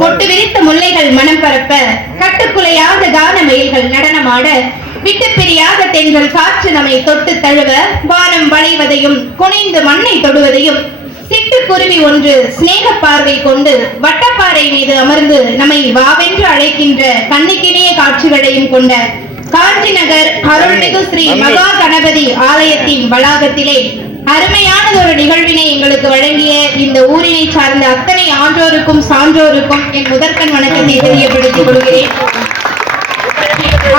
பொட்டு விரித்த முல்லைகள் மனம் பரப்ப, கட்டுக்குலையாத கான மயில்கள் நடனமாட, விட்டு பிரியாத தென்றல் காற்று நம்மை தொட்டு தழுவ, வானம் வளைவதையும் குனிந்து மண்ணை தொடுவதையும், சிட்டுக்குருவி ஒன்று சிநேக பார்வை கொண்டு வட்டப்பாறை மீது அமர்ந்து நம்மை வாவென்று அழைக்கின்ற கண்ணுக்கினிய காட்சிகளையும் கொண்ட காஞ்சி நகர் அருள்மிகு ஸ்ரீ மகா கணபதி ஆலயத்தின் வளாகத்திலே அருமையானதொரு நிகழ்வினை எங்களுக்கு வழங்கிய இந்த ஊரினை சார்ந்த அத்தனை ஆன்றோருக்கும் சான்றோருக்கும் என் முதற்கண் வணக்கத்தை தெரியப்படுத்திக் கொள்கிறேன்.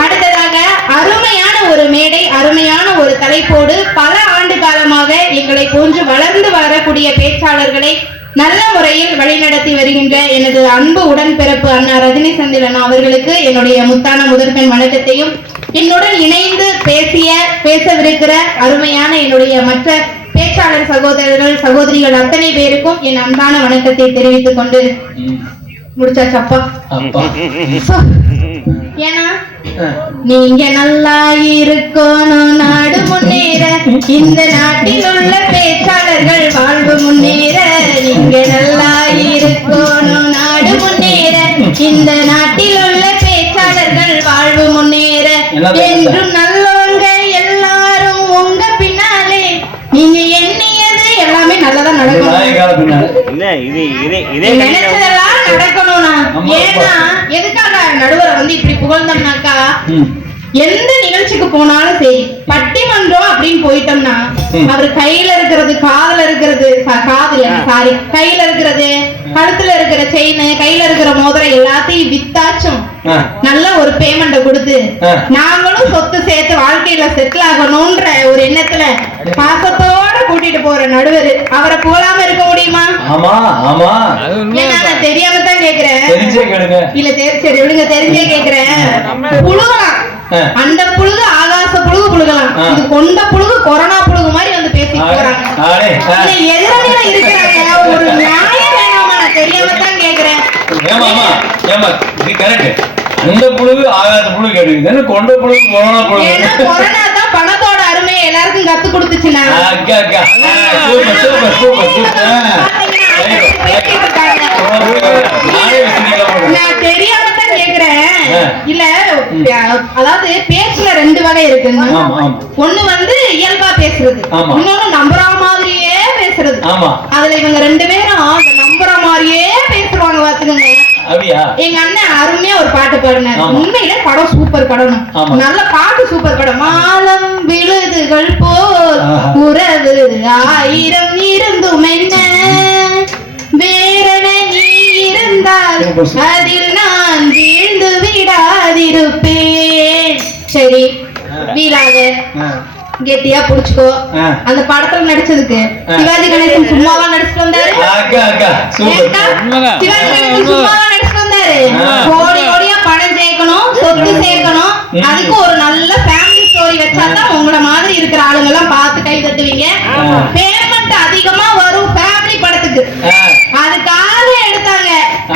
அடுத்ததாக அருமையான ஒரு மேடை, அருமையான ஒரு தலைப்போடு பல ஆண்டு காலமாக எங்களை போன்று வளர்ந்து வரக்கூடிய பேச்சாளர்களை நல்ல முறையில் வழிநடத்தி வருகின்ற எனது அன்பு உடன்பிறப்பு அண்ணா ரஜினி செந்தில் அவர்களுக்கு என்னுடைய முத்தான முதற்கண் வணக்கத்தையும், என்னுடன் இணைந்து பேசவிருக்கிற அருமையான என்னுடைய மற்ற பேச்சாளர் சகோதரர்கள் சகோதரிகள் அத்தனை பேருக்கும் என் அன்பான வணக்கத்தை தெரிவித்துக் கொண்டு முடிச்சாச்சப்பா. ஏன்னா நீங்க நல்லா இருக்கணும், நாடு முன்னேற, இந்த நாட்டில் உள்ள பேச்சாளர்கள் வாழ்வு முன்னேற. நீங்க நல்லா இருக்கணும், நாடு முன்னேற, இந்த நாட்டில் உள்ள பேச்சாளர்கள் வாழ்வு முன்னேற. என்றும் நல்லவங்க எல்லாரும் உங்க பின்னாலே, நீங்க எண்ணியது எல்லாமே நல்லதா நடக்கணும், நினைச்சதெல்லாம் நடக்கணும்னா. ஏன்னா எதுக்காக நடுவரை இப்படி புகழ்ந்தோம்னாக்கா, எந்த நிகழ்ச்சிக்கு போனாலும் சரி, பட்டிமன்றம் அப்படின்னு போயிட்டோம்னா அவர் கையில இருக்கிறது, காதுல இருக்கிறது, கையில இருக்கிறது, கழுத்துல இருக்கிற செயின், கையில இருக்கிற மோதிரம் எல்லாத்தையும் வித்தாச்சும் நல்ல ஒரு பேமெண்ட கொடுத்து நாங்களும் சொத்து சேர்த்து வாழ்க்கையில செட்டில் ஆகணும்ன்ற ஒரு எண்ணத்துல பாசத்தோட கூட்டிட்டு போற நடுவர் அவரை புகழாம இருக்க முடியுமா? நான் தெரியாம தான் கேக்குறேன். இல்ல சரி விடுங்க, தெரிஞ்சே கேக்குறேன். புழுகலாம், அந்த புழுகு ஆகாச புழுகு புழுகலாம், இது கொண்ட புழுகு கொரோனா புழுகு மாதிரி வந்து பேசிட்டு போறாங்க. எதிரணியில இருக்கிறாங்க, ஒரு நியாயம் வேணாமா? நான் தெரியாம தான் கேக்குறேன். அந்த புழுகு ஆகாத புழுகு கேட்டு கொண்ட புழுகு கொரோனா புழுகு. கொரோனா தான் பணத்தோட அருமையை எல்லாருக்கும் கத்து கொடுத்துச்சுன்னா நான் தெரியாம தான் கேக்குறேன். இல்ல அதாவது பேச்சுல ரெண்டு வகை இருக்கு. ஒண்ணு வந்து இயல்பா பேசுறது, இன்னொன்னு நம்புற மாதிரியே பேசுறது. அதுல இவங்க ரெண்டு பேரும் நம்புற மாதிரியே பேசுவாங்க பாத்துக்கோங்க. எங்க அண்ணன் அருமையா ஒரு பாட்டு பாடினாரு. உண்மையில படம் சூப்பர் படம், நல்ல பாட்டு சூப்பர் படம். மாலம் விழுதுகள் போல் உறவு ஆயிரம் இருந்தும் என்ன, வேறென நீ இருந்தால் அதில் நான் வீழ்ந்து விடாதிருப்பேன். சரி வீழாத, கெட்டியா புடிச்சுக்கோ. அந்த படத்துல நடிச்சதுக்கு சிவாஜி கணேசன் சும்மாவா நடிச்சுட்டு வந்தாரு? சிவாஜி கணேசன் சும்மாவா நடிச்சுட்டு வந்தாரு? கோடி கோடியா பணம் சேர்க்கணும், சொத்து சேர்க்கணும், அதுக்கு ஒரு நல்ல ஃபேமிலி ஸ்டோரி வச்சாதான் உங்களை மாதிரி இருக்கிற ஆளுங்க எல்லாம் பார்த்து கை தட்டுவீங்க. பேமெண்ட் அதிகமா வரும் ஃபேமிலி படத்துக்கு, அதுக்காக எடுத்தாங்க.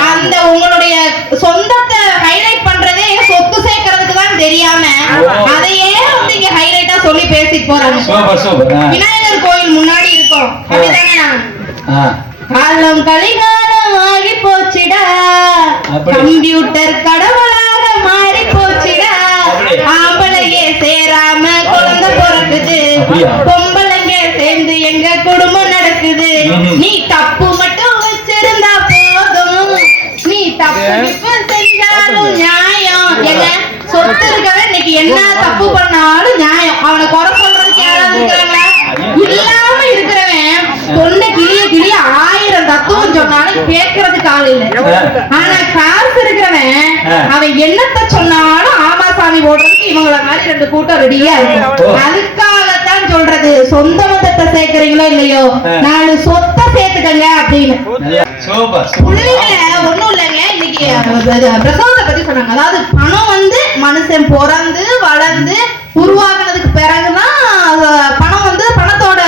அந்த உங்களுடைய சொந்தத்தை ஹைலைட் பண்றதே சொத்து சேர்க்கறதுக்கு தான் தெரியாம அதையே வந்து இங்க ஹைலைட்டா சொல்லி பேசிட்டு போறாங்க. விநாயகர் கோயில் முன்னாடி இருக்கோம், அப்படிதானே? காலம் கலிகாலம் ஆகி போச்சுடா, கம்ப்யூட்டர் கடவுளாக மாறி போச்சுடா, ஆம்பளையே சேராம குழந்தை பிறக்குது, பொம்பளைங்க சேர்ந்து எங்க குடும்பம் நடக்குது. நீ தப்பு மட்டும் வச்சிருந்தா போதும், நீ தப்பு செஞ்சாலும் நியாயம். எங்க சொத்து இருக்கவே இன்னைக்கு என்ன தப்பு பண்ணாலும் நியாயம். அவனை குறை சொல்றதுக்கு யாராவது இருக்கிறாங்களா? இல்லாம இருக்கிறவன் தொண்டை கிளிய கிளிய 1000 தத்துவம் சொன்னாலும் கேட்கறதுக்கு ஆள் இல்லை. ஆனா காசு இருக்கிறவன் அவன் என்னத்தை சொன்னாலும் ஆமாசாமி போடுறதுக்கு இவங்கள மாதிரி 2 கூட்டம் ரெடியா இருக்கும். அதுக்காகத்தான் சொல்றது, சொந்த மதத்தை சேர்க்கிறீங்களோ இல்லையோ 4 சொத்தை சேர்த்துக்கங்க அப்படின்னு. ஒண்ணும் இல்லைங்க, இன்னைக்கு பிரசவத்தை பத்தி சொன்னாங்க. அதாவது பணம் வந்து மனுஷன் பிறந்து வளர்ந்து உருவாக்குனதுக்கு பிறகுதான் பணம் வந்து பணத்தோட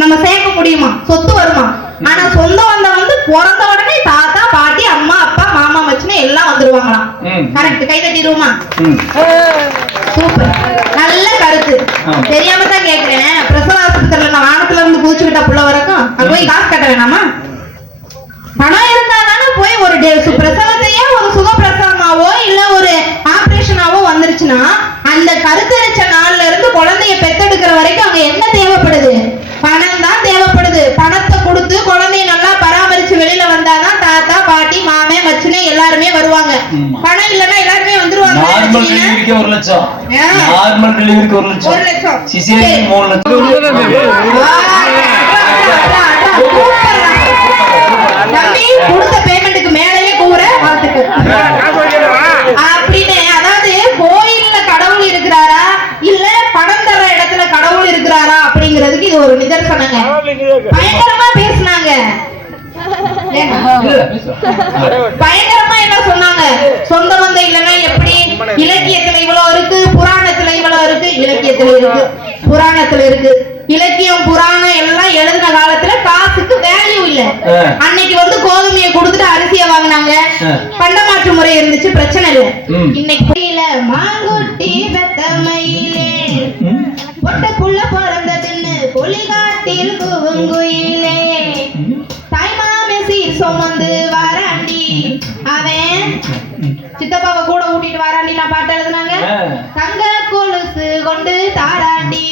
நம்ம சேர்க்க முடியுமா, சொத்து வருமா. ஆனா சொந்த பந்தம் வந்து பிறந்த உடனே தாத்தா பாட்டி அம்மா அப்பா மாமா மச்சினே எல்லாம் வந்துருவாங்களாம். கரெக்ட், கை தட்டிடுவோமா? சூப்பர், நல்ல கருத்து. தெரியாம தான் கேக்குறேன். பிரசவ ஆஸ்பத்திரியில நான் வானத்துல இருந்து குதிச்சு விட்டா புள்ள வரைக்கும் அங்க போய் காசு கட்ட வேணாமா? பணம் இருந்தா தானே போய் ஒரு பணம் இல்லன்னா எல்லாருமே வந்துருவாங்க. நார்மல் டெலிவரிக்கு 1 லட்சம், நார்மல் டெலிவரிக்கு 1 லட்சம், 1 லட்சம், சிசேரியன் 3 லட்சம். தம்பி கொடுத்த பேமெண்ட்டுக்கு மேலேயே கூற வாழ்த்துக்கு அப்படின்னு. அதாவது கோயில்ல கடவுள் இருக்கிறாரா இல்ல பணம் தர இடத்துல கடவுள் இருக்கிறாரா அப்படிங்கிறதுக்கு இது ஒரு நிதர்சனங்க. பயங்கரமா பேசினாங்க, பயங்கரமா என்ன சொன்னாங்க, சொந்த பந்த இல்லைன்னா எப்படி, இலக்கியத்துல இவ்வளவு இருக்கு, புராணத்துல இவ்வளவு இருக்கு, இலக்கியத்துல இருக்கு, புராணத்துல இருக்கு. இலக்கியம் புராணம் எல்லாம் எழுதின காலத்துல காசுக்கு வேல்யூ இல்ல. அன்னைக்கு வந்து கோதுமையை கொடுத்துட்டு அரிசியை வாங்கினாங்க, பண்டமாற்று முறை இருந்துச்சு, பிரச்சனை இல்ல. இன்னைக்கு மாங்குட்டி வெத்தமையிலே பொட்டக்குள்ள பிறந்ததுன்னு பொலிகாட்டில் குங்குயிலே தாய்மாமே சீர் சுமந்து வாராண்டி அவன் சித்தப்பாவை கூட ஊட்டிட்டு வாராண்டி நான் பாட்டு எழுதுனாங்க. தங்க கொலுசு கொண்டு தாராண்டி,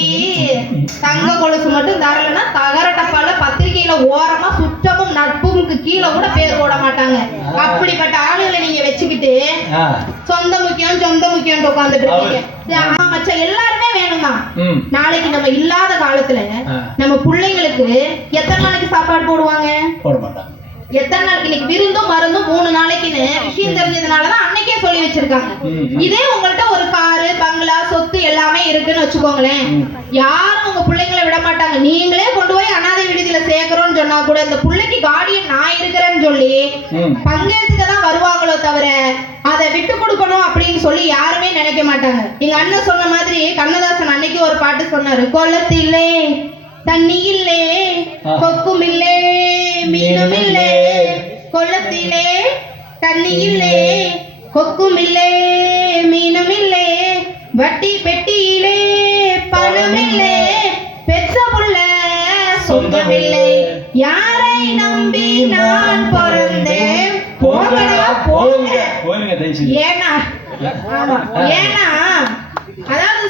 தங்க கொலுசு மட்டும் தரலன்னா தகர டப்பால பத்திரிகையில ஓரமா சுற்றமும் நட்புக்கு கீழே கூட பேர் போட மாட்டாங்க. அப்படிப்பட்ட ஆளுகளை நீங்க வச்சுக்கிட்டு சொந்த முக்கியம் சொந்த முக்கியம் உட்காந்துட்டு இருக்கீங்க. மச்ச எல்லாருமே வேணுமா? நாளைக்கு நம்ம இல்லாத காலத்துல நம்ம பிள்ளைங்களுக்கு எத்தனை நாளைக்கு சாப்பாடு போடுவாங்க? போட மாட்டாங்க. எத்தனை நாளைக்கு? இன்னைக்கு விருந்தும் மருந்தும் 3 நாளைக்குன்னு விஷயம் தெரிஞ்சதுனாலதான் அன்னைக்கே சொல்லி வச்சிருக்காங்க. இதே உங்கள்ட்ட ஒரு காரு பங்களா சொத்து எல்லாமே இருக்குன்னு வச்சுக்கோங்களேன், யாரும் உங்க பிள்ளைங்களை விட மாட்டாங்க. நீங்களே கொண்டு போய் அனாதை விடுதியில சேர்க்கிறோம்னு சொன்னா கூட இந்த பிள்ளைக்கு கார்டியன் நான் இருக்கிறேன்னு சொல்லி பங்கேற்றுக்கதான் வருவாங்களோ தவிர அதை விட்டு கொடுக்கணும் அப்படின்னு சொல்லி யாருமே நினைக்க மாட்டாங்க. எங்க அண்ணன் சொன்ன மாதிரி கண்ணதாசன் அன்னைக்கு ஒரு பாட்டு சொன்னாரு, கொல்லத்திலே தண்ணி இல்லே கொக்கும் இல்லே மீனும் இல்லே, கொல்லத்திலே தண்ணி இல்லே கொக்கும் இல்லே மீனும் இல்லே, வட்டி பெட்டியிலே பணம் இல்லே, பெற்ற புள்ள சொந்தமில்லை, யாரை நம்பி நான் பிறந்தேன் போகடா போங்க. ஏன்னா ஏன்னா அதாவது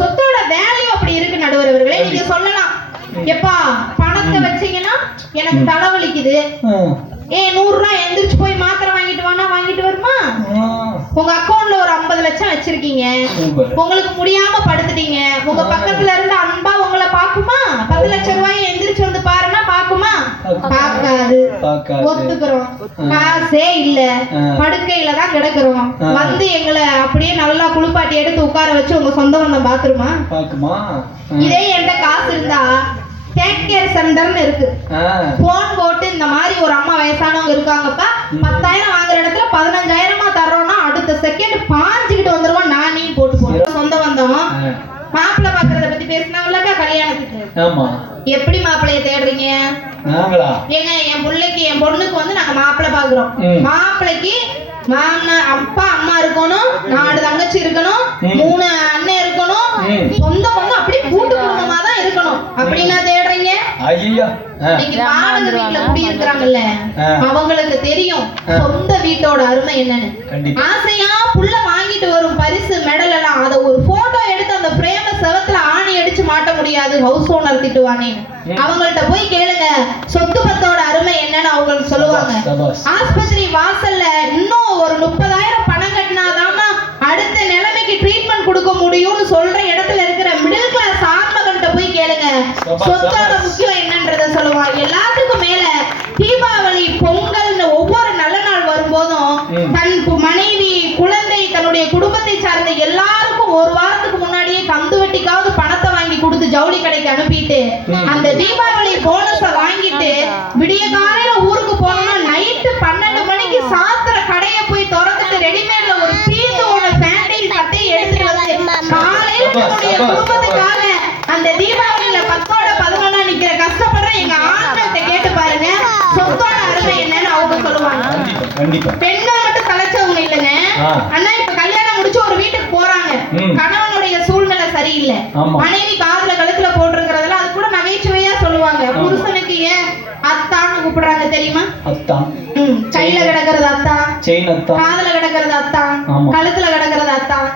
சொத்தோட வேல்யூ அப்படி இருக்கு நடுவர் அவர்களே. நீங்க சொல்லலாம், எப்பா பணத்தை வச்சீங்கன்னா எனக்கு தலைவலிக்குது, 100 ரூபாய் எந்திரிச்சு போய் மாத்திரை வாங்கிட்டு வானா வாங்கிட்டு வருமா? உங்க அக்கௌண்ட்ல ஒரு 50 லட்சம் வச்சிருக்கீங்க, உங்களுக்கு முடியாம படுத்துட்டீங்க, உங்க பக்கத்துல இருந்து அன்பா உங்களை பாக்குமா? 10 லட்சம் ரூபாய் எந்திரிச்சு வந்து பாருன்னா பாக்குமா? பாக்காது. ஒத்துக்கிறோம், காசே இல்ல, படுக்கையில தான் கிடக்குறோம், வந்து எங்களை அப்படியே நல்லா குளிப்பாட்டி எடுத்து உட்கார வச்சு உங்க சொந்த பந்தம் பாத்துருமா? இதே என்கிட்ட காசு இருந்தா டேக் கேர் சென்டர்னு இருக்கு, போன் போட்டு இந்த மாதிரி ஒரு அம்மா வயசானவங்க இருக்காங்கப்பா, 10,000 வாங்குற இடத்துல 15,000 தர்றோம்னா அடுத்த செகண்ட் பாஞ்சுக்கிட்டு வந்துருவோம், நானே போட்டு போறேன். சொந்த பந்தம் மாப்பிள்ளை பாக்குறத பத்தி பேசினாங்களாக்கா கல்யாணத்துக்கு. எப்படி மாப்பிள்ளைய தேடுறீங்க? ஏங்க என் பிள்ளைக்கு என் பொண்ணுக்கு வந்து நாங்க மாப்பிள்ளை பாக்குறோம், மாப்பிள்ளைக்கு மாமனார் அப்பா அம்மா இருக்கணும், 4 தங்கச்சி இருக்கணும், 3 அண்ணன் இருக்கணும், சொந்த பந்தம் அப்படியே கூட்டு குடும்பமா தான் இருக்கணும். அப்படின்னா தேடுறீங்க? நீங்க வாடகை வீட்டுல குடி இருக்கிறாங்கல்ல, அவங்களுக்கு தெரியும் சொந்த வீட்டோட அருமை என்னன்னு. ஆசையா புள்ள வாங்கிட்டு வரும் பரிசு மெடல் எல்லாம் அதை ஒரு போட்டோ எடுத்து அந்த பிரேம செவத்துல ஆணி அடிச்சு மாட்ட முடியாது, ஹவுஸ் ஓனர் திட்டுவானே. அவங்கள்ட்ட போய் கேளுங்க சொத்து பத்தோட அருமை என்னன்னு அவங்களுக்கு சொல்லுவாங்க. ஆஸ்பத்திரி வாசல்ல இன்னும் ஒரு 30,000 பணம் கட்டினாதான் அடுத்த நிலைமைக்கு ட்ரீட்மெண்ட் கொடுக்க முடியும்னு சொல்ற இடத்துல இருக்கிற மிடில் கிளாஸ் ஆத்மகன்ட்ட போய் கேளுங்க சொத்தோட முக்கியம் என்னன்றத சொல்லுவாங்க. எல்லாத்துக்கும் மேல தீபாவளி பொங்கல் ஒவ்வொரு நல்ல நாள் வரும்போதும் தன் மனைவி குழந்தை தன்னுடைய குடும்பத்தை சார்ந்த எல்லாருக்கும் 1 வாரத்துக்கு முன்னாடியே கந்து வட்டிக்காவது பணத்தை வாங்கி கொடுத்து ஜவுளி கடைக்கு அனுப்பிட்டு அந்த தீபாவளி போனஸ வாங்கிட்டு விடிய காலையில ஊருக்கு போனோம்னா நைட்டு 12 மணிக்கு சாத்திர கடையை போய் திறந்துட்டு ரெடிமேட்ல ஒரு பீஸோட சாண்டல் சட்டையை எடுத்துட்டு வந்து காலையில தன்னுடைய குடும்பத்துக்காக அந்த தீபாவளியில 10ஓட 11 நிக்கிற கஷ்டப்படுற எங்க ஆண்கள்கிட்ட கேட்டு பாருங்க சொத்தோட அருமை என்னன்னு அவங்க சொல்லுவாங்க. பெண்கள் மட்டும் தலைச்சவங்க இல்லைங்க அண்ணா. இப்ப கல்யாணம் முடிச்சு ஒரு வீட்டுக்கு போறாங்க, கணவனுடைய சூழ்நிலை சரியில்லை, மனைவி காதுல கழுத்துல போட்டிருக்கிறதுல அது கூட நகைச்சுவையா சொல்லுவாங்க. புருஷனுக்கு ஏன் அத்தான்னு கூப்பிடுறாங்க தெரியுமா? கையில கிடக்கிறது அத்தான், காதுல கிடக்கிறது அத்தான், கழுத்துல கிடக்கிறது அத்தான்,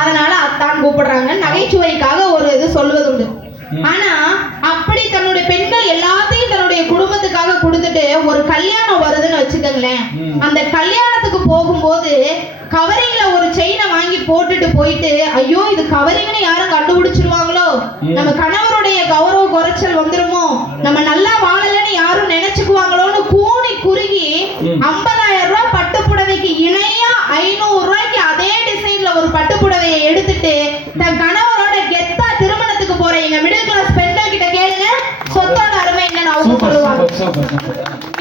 அதனால அத்தான் கூப்பிடுறாங்க. நகைச்சுவைக்காக ஒரு இது சொல்வது உண்டு. ஆனா அப்படி தன்னுடைய பெண்கள் எல்லாத்தையும் தன்னுடைய குடும்பத்துக்காக கொடுத்துட்டு ஒரு கல்யாணம் வருதுன்னு வச்சுக்கோங்களேன், அந்த கல்யாணத்துக்கு போகும்போது கவரிங்ல ஒரு செயினை வாங்கி போட்டுட்டு போயிட்டு, ஐயோ இது கவரிங்னு யாரும் கண்டுபிடிச்சிருவாங்களோ, நம்ம கணவருடைய கௌரவ குறைச்சல் வந்துருமோ, நம்ம நல்லா வாழலன்னு யாரும் நினைச்சுக்குவாங்களோன்னு கூனி குறுகி 50,000 ரூபாய் பட்டுப்புடவைக்கு இணையா 500 ரூபாய்க்கு அதே டிசைன்ல ஒரு பட்டுப்புடவையை எடுத்துட்டு தன் கணவரோட கெத்தா திருமணத்துக்கு போற எங்க மிடில் கிளாஸ் பெண்கள் கிட்ட கேளுங்க, சொத்தோட அருமை என்னன்னு அவங்க சொல்லுவாங்க.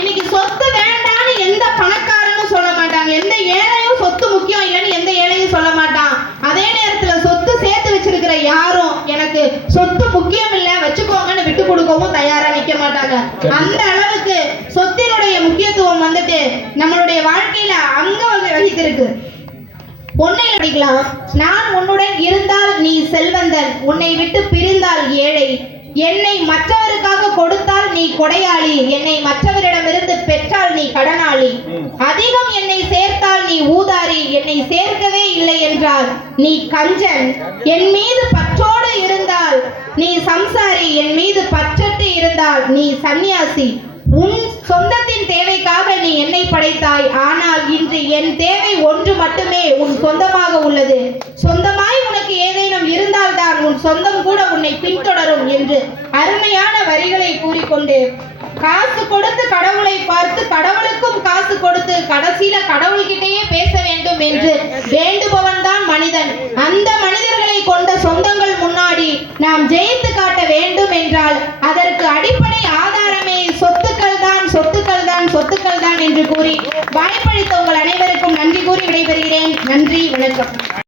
இன்னைக்கு சொத்து வேண்டான்னு எந்த பணக்காரனும் சொல்ல மாட்டாங்க, எந்த ஏழையும் சொத்து முக்கியம் இல்லைன்னு எந்த ஏழையும் சொல்ல மாட்டான். அதே நேரத்துல சொத்து சேர்த்து வச்சிருக்கிற யாரும் எனக்கு சொத்து முக்கியம் இல்ல வச்சுக்கோங்கன்னு விட்டு கொடுக்கவும் தயாரா நிக்க மாட்டாங்க. அந்த அளவுக்கு சொத்தினுடைய முக்கியத்துவம் வந்துட்டு நம்மளுடைய வாழ்க்கையில அங்க வகித்திருக்கு. பொன்னை படிக்கலாம். நான் உன்னுடன் இருந்தால் நீ செல்வந்தன், உன்னை விட்டு பிரிந்தால் ஏழை, என்னை மற்றவருக்காக கொடுத்தால் நீ கொடையாளி, என்னை மற்றவரிடமிருந்து பெற்றால் நீ கடனாளி, அதிகம் என்னை சேர்த்தால் நீ ஊதாரி, என்னை சேர்க்கவே இல்லை என்றால் நீ கஞ்சன், என் மீது பற்றோடு இருந்தால் நீ சம்சாரி, என் மீது பற்றற்று இருந்தால் நீ சந்நியாசி. உன் சொந்தத்தின் தேவைக்காக நீ என்னை படைத்தாய், ஆனால் இன்று என் தேவை ஒன்று மட்டுமே உன் சொந்தமாக உள்ளது. சொந்தமாய் உனக்கு ஏதேனும் இருந்தால்தான் உன் சொந்தம் கூட உன்னை பின்தொடரும் என்று அருமையான வரிகளை கூறிக்கொண்டு, காசு கொடுத்து கடவுளை பார்த்து கடவுளுக்கும் காசு கொடுத்து கடைசியில கடவுள்கிட்டயே பேச வேண்டும் என்று வேண்டுபவன் தான் மனிதன். அந்த மனிதர்களை கொண்ட சொந்தங்கள் முன்னாடி நாம் ஜெயித்து காட்ட வேண்டும் என்றால் அதற்கு அடிப்படை ஆதாரமே சொத்துக்கள் தான், சொத்துக்கள் தான், சொத்துக்கள் தான் என்று கூறி வாய்ப்பளித்த உங்கள் அனைவருக்கும் நன்றி கூறி விடைபெறுகிறேன். நன்றி, வணக்கம்.